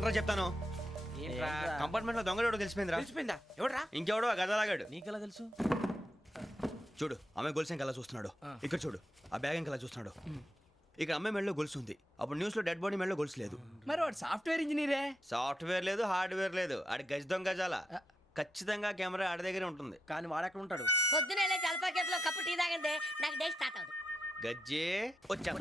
రండ్రా చెప్తాను. కంపార్ట్మెంట్లో దొంగడు ఎవడో తెలిసిపోయిందిరా. తెలిసిపోయిందా? ఎవడ్రా? ఇంకెవడో ఆ గదలాగాడు. నీకెలా తెలుసు? చూడు ఆమె గొలుసు ఇంకలా చూస్తున్నాడు. ఇక్కడ చూడు ఆ బ్యాగ్ ఇంకలా చూస్తున్నాడు. ఇక్కడ అమ్మాయి మెడలో గొలుసు ఉంది. అప్పుడు న్యూస్లో డెడ్ బాడీ మెడలో గొలుసు లేదు. మరి వాడు సాఫ్ట్వేర్ ఇంజనీరే? సాఫ్ట్వేర్ లేదు హార్డ్వేర్ లేదు. ఆడి గజ దొంగ గజాల ఖచ్చితంగా కెమెరా ఆడి దగ్గరే ఉంటుంది. కానీ వాడెక్కడ ఉంటాడు? పొద్దునే అల్ఫా కేఫ్లో కప్పు టీ తాగిందే నాకు డే స్టార్ట్ అవుతుంది గజ్జే. వచ్చా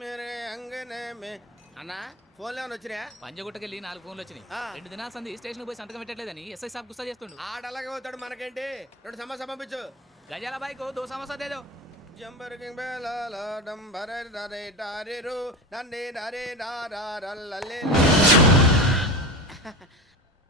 మేరే అంగనే మే. అన్నా ఫోన్లో ఏమైనా వచ్చినాయా? పంజగుట్టకెళ్ళి నాలుగు ఫోన్లు వచ్చినాయి. ఆ. రెండు దినాల సంది స్టేషన్ పోయి సంతకం పెట్టలేదని ఎస్ఐ సాబ్ గుస్తా చేస్తుండు. ఆడలాగే పోతాడు మనకేంటి? రెండు సమస్య పంపించు. గజాల బైక్ దో సమస్య దేదో జంబరకింగ్ బేలాల డంబర నరే డారిరు నన్నే నరే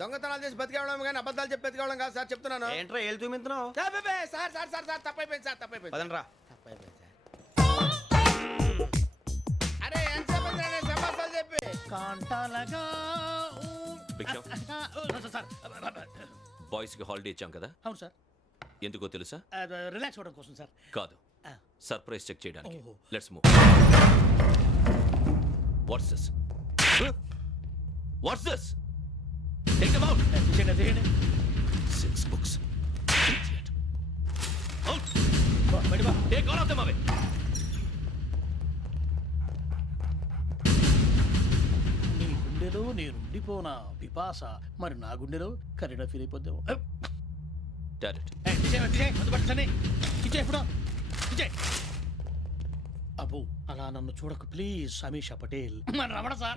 దొంగతనాలు చేసి బతికేవడం కానీ అబద్ధాలు చెప్పి బతికేవడం కాదు సార్ చెప్తున్నాను. ఏంట్రా ఏళ్ళు చూపించినావు sir sir sir sir sir తప్పైపోయింది సార్ తప్పైపోయింది. పదండ్రా. తప్పైపోయింది సార్. అరే రా నేను సమాసాలు చెప్పి? కాంటాలగా భిక్షం. సార్ బాయ్స్కి హాలిడే ఇచ్చాం కదా? అవును సార్. ఎందుకో తెలుసా? రిలాక్స్ అవ్వడం కోసం సార్. కాదు. ఆ. సర్ప్రైజ్ చెక్ చేయడానికి. ఓహో. Let's move what's this what's this six books out బయట బా. Take all of them away నీ గుండెలో నేనుండిపోనా పిపాస? మరి నా గుండెలో కరీడా ఫీల్ అయిపోద్దాము. అబ్బో అలా నన్ను చూడకు ప్లీజ్ సమీషా పటేల్. మన రమణ సార్.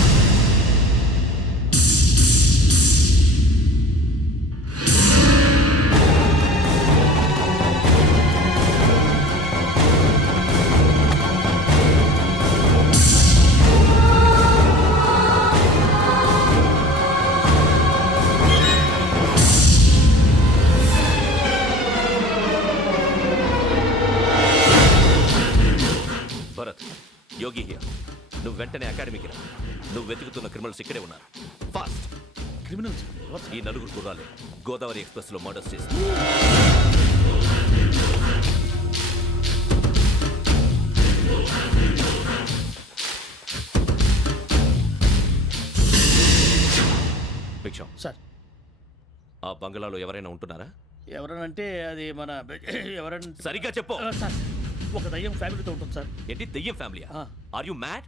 వెంటనే అకాడమీకి రా. నువ్వు వెతుకుతున్న క్రిమినల్స్ ఇక్కడే ఉన్నారు. ఫాస్ట్ క్రిమినల్స్ ఈ నలుగురు కుర్రాలు గోదావరి ఎక్స్ప్రెస్లో మర్డర్స్ చేసి భిక్షం. సార్. ఆ బంగ్లాలో ఎవరైనా ఉంటున్నారా? ఎవరనంటే అది మన ఎవరంటే సరిగ్గా చెప్పు. సార్. ఒక దయ్యం ఫ్యామిలీతో ఉంటుంది సార్. ఏంటి దెయ్యం ఫ్యామిలీ. ఆర్ యు మ్యాడ్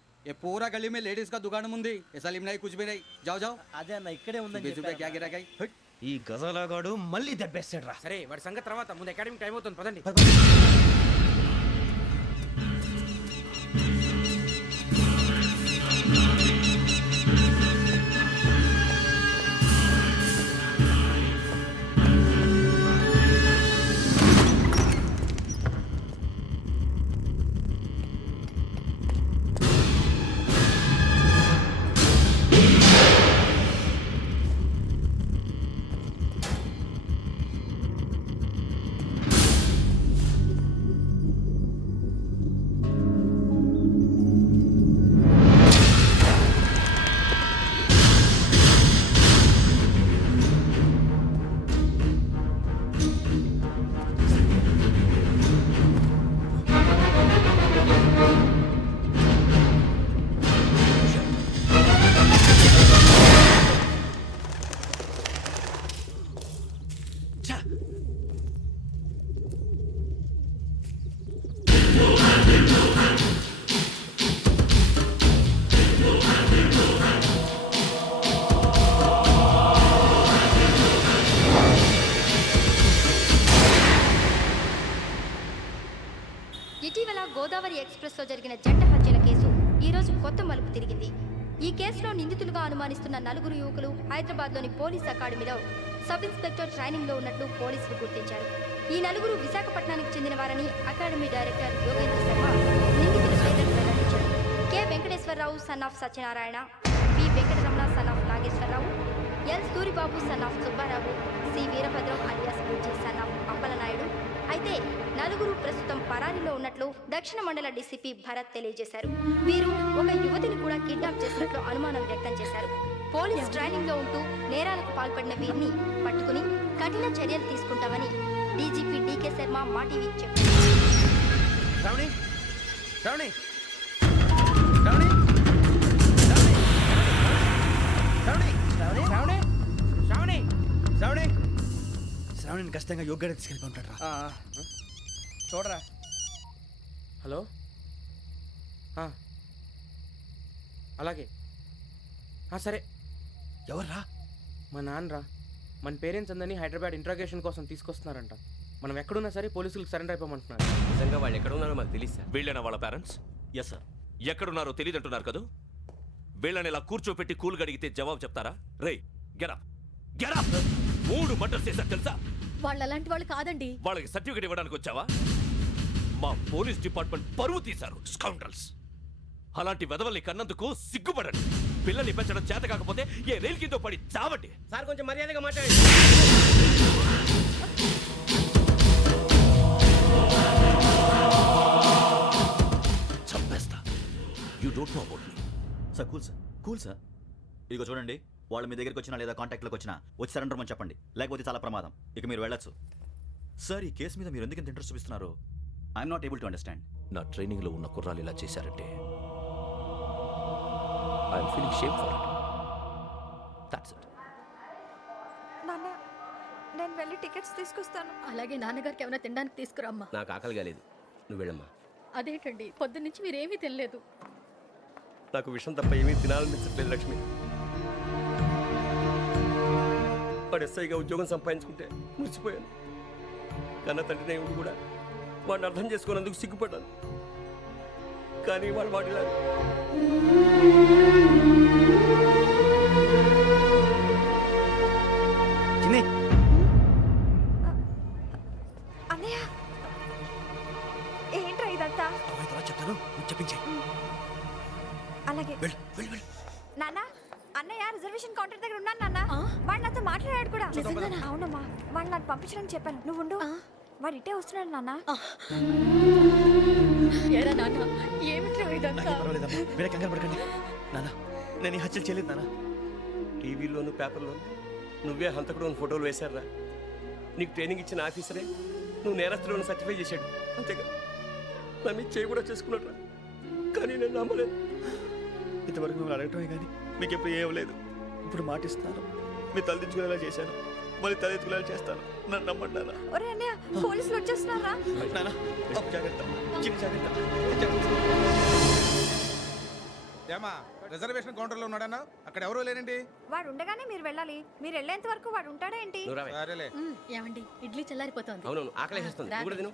ये पूरा गली में लेडीज का दुकान ఉంది ये सलीम नहीं कुछ भी नहीं जाओ जाओ అదే అన్న ఇక్కడే बीस रुपए क्या गिरा गई ఈ గజాలగాడు మళ్ళీ దెబ్బేస్తాడు రా సరే వాడి సంగతి తర్వాత ముందు అకాడమిక్ టైం అవుతుంది పదండి విశాఖపట్నానికి చెందిన వారని అకాడమీ డైరెక్టర్ యోగేంద్ర శర్మ నిందితులు పేర్లను వెల్లడించారు. K. Venkateswara Rao son of Satyanarayana P Venkataramana son of Nageswara Rao L. Suribabu son of Subba Rao C. Veerabhadram alias Bujji son of Appalanaidu. అయితే నలుగురు ప్రస్తుతం పరారీలో ఉన్నట్లు దక్షిణ మండల డీసీపీ భరత్ తెలియజేశారు. వీరు ఒక యువతిని కూడా కిడ్నాప్ చేసినట్లు అనుమానం వ్యక్తం చేశారు. పోలీస్ ట్రైనింగ్లో ఉంటూ నేరాలకు పాల్పడిన వీరిని పట్టుకుని కఠిన చర్యలు తీసుకుంటామని డీజీపీ డీకే శర్మ మా టీవీకి చెప్పారు శ్రావణి? శ్రావణి? శ్రావణి? శ్రావణి? శ్రావణి? శ్రావణి? శ్రావణి? శ్రావణి? శ్రావణిని ఖచ్చితంగా యోగ్యత తీసుకెళ్ళి ఉంటాడు రా. ఆ, చూడరా. హలో. అలాగే. ఆ, సరే. ఎవర్రా? మా నాన్నరా మన పేరెంట్స్ అందరినీ హైదరాబాద్ ఇంట్రాగేషన్ కోసం తీసుకొస్తున్నారంట. మనం ఎక్కడున్నా సరే పోలీసులకు సరెండర్ అయిపోమంటున్నారు. నిజంగా వాళ్ళు ఎక్కడ ఉన్నారో మాకు తెలియదు వీళ్ళైనా వాళ్ళ పేరెంట్స్ ఎస్ సార్ ఎక్కడున్నారో తెలియదంటున్నారు కదా? వీళ్ళని ఇలా కూర్చోపెట్టి కూల్ గడిగితే జవాబు చెప్తారా? రే గెరప్ గెరప్ మూడు మర్డర్స్ చేశారు తెలుసా? వాళ్ళు అలాంటి వాళ్ళు కాదండి. వాళ్ళకి సర్టిఫికేట్ ఇవ్వడానికి వచ్చావా? మా పోలీస్ డిపార్ట్మెంట్ పరువు తీశారు స్కౌండ్రల్స్ అలాంటి వెధవల్ని కన్నందుకు సిగ్గుపడండి. పిల్లల్ని పెంచడం చేత కాకపోతే ఏ రైలు కింద పడి చావండి. సార్ కొంచెం మర్యాదగా మాట్లాడండి. చంపేస్తా. You don't know about sir cool sir. Cool sir? ఇదిగో చూడండి వాళ్ళు మీ దగ్గరికి వచ్చినా లేదా కాంటాక్ట్లోకి వచ్చినా వచ్చి సరెండర్ అని చెప్పండి. లేకపోతే చాలా ప్రమాదం. ఇక మీరు వెళ్ళొచ్చు. సార్ ఈ కేసు మీద మీరు ఎందుకు ఇంత ఇంట్రెస్ట్ చూపిస్తున్నారు? I'm not able to understand నా ట్రైనింగ్లో ఉన్న కుర్రాలు ఇలా చేశారంటే I'm feeling shame for it that's it నాన్న నేను వెళ్ళి టికెట్స్ తీసుకొస్తాను. అలాగే నాన్నగారికి ఏమైనా తినడానికి తీసుకురమ్మా. నాకు ఆకలి కాలేదు. నువ్వు వెళ్ళమ్మా. అదేంటండి? పొద్దున్నుంచి మీరేమీ తినలేదు. నాకు విషయం తప్ప ఏమీ తినాలనిపించట్లేదు లక్ష్మి. వాడు ఎస్ఐగా ఉద్యోగం సంపాదించుకుంటే మురిసిపోయాను. కన్న తండ్రి ఉండి కూడా వాడిని అర్థం చేసుకున్నందుకు సిగ్గుపడ్డాను. కానీ ఏంట్రా ఇదంతా? చెప్తాను. చెప్పించే. అలాగే. అన్నయ్య రిజర్వేషన్ కౌంటర్ దగ్గర ఉన్నాను నాన్న. వాడు నాతో మాట్లాడాడు కూడా. అవునమ్మా. వాడు నాకు పంపించడానికి చెప్పాను. నువ్వు ఉండు. వాడు ఇట్టే వస్తున్నాడు నాన్న. ఎరా నాన్న ఏమిట్రా ఇదంతా? పర్వాలేదమ్మా. మీరే కంగారు పడకండి. నాన్న నేను ఈ హత్యలు చేయలేదు నాన్న టీవీలోను పేపర్లోను నువ్వే హంతకుడు అని ఫోటోలు వేశారా నీకు ట్రైనింగ్ ఇచ్చిన ఆఫీసరే నువ్వు నేరస్తులను సర్టిఫై చేశాడు. అంతేగా. నా మీద చేయి కూడా చేసుకున్నట్రా. కానీ నేను నమ్మలేదు. ఇంతవరకు మిమ్మల్ని అడగటమే కానీ మీకు ఎప్పుడు ఏం లేదు ఇప్పుడు మాటిస్తున్నాను మీ తలదించుకునేలా చేశాను. మళ్ళీ తలెత్తుకునేలా చేస్తాను. నన్ను నమ్మండి నాన్న. ఒరే అన్నయ్య పోలీసులు వచ్చేస్తున్నారా? నాన్న జాగ్రత్త. చిన్న జాగ్రత్త. ఏమా రిజర్వేషన్ కౌంటర్లో ఉన్నాడన్నా? అక్కడ ఎవరూ లేనండి వాడు ఉండగానే మీరు వెళ్ళాలి. మీరు వెళ్ళేంత వరకు వాడు ఉంటాడా ఏంటి? నువ్వు రావే. సరేలే. ఉమ్, ఏమండి ఇడ్లీ చల్లారిపోతోంది. అవునవును ఆకలేస్తుంది నువ్వు కూడా తిను.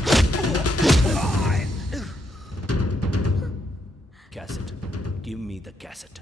Give me the cassette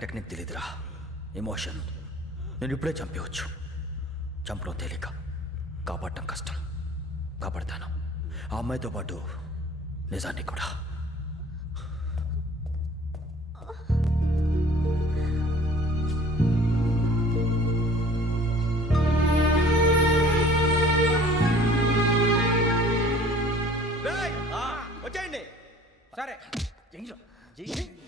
technique తెలీదురా. ఎమోషన్ నేను ఇప్పుడే చంపేవచ్చు చంపడం తేలిక. కాపాడటం కష్టం. కాపాడతాను. ఆ అమ్మాయితో పాటు నిజాన్ని కూడా. వచ్చేయండి. సరే. సార్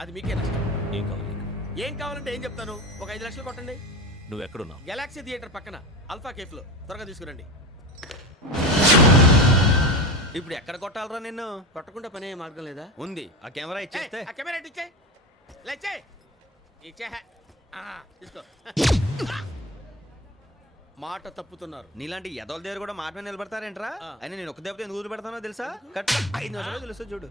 అది మీకే నష్టం. ఏం కావాలి నీకు? ఏం కావాలంటే ఏం చెప్తాను? ఒక ఐదు లక్షలు కొట్టండి. నువ్వు ఎక్కడున్నావు గెలాక్సీ థియేటర్ పక్కన అల్ఫా కేఫ్లో త్వరగా తీసుకురండి. ఇప్పుడు ఎక్కడ కొట్టాలరా నిన్ను? కొట్టకుండా పనే మార్గం లేదా? ఉంది. ఆ కెమెరా ఇచ్చేస్తే. ఏయ్, ఆ కెమెరా ఇటు ఇచ్చే లేచే ఇచ్చే. ఆ, తీసుకో. మాట తప్పుతున్నారు. నీలాంటి ఎదల దగ్గర కూడా మాట మీద నిలబడతారేంట్రా? ఆ. అయినా నేను ఒక దెబ్బతో ఎందుకు పెడతానో తెలుసా? కట్ ఐదు నిమిషాలు తెలుసు చూడు.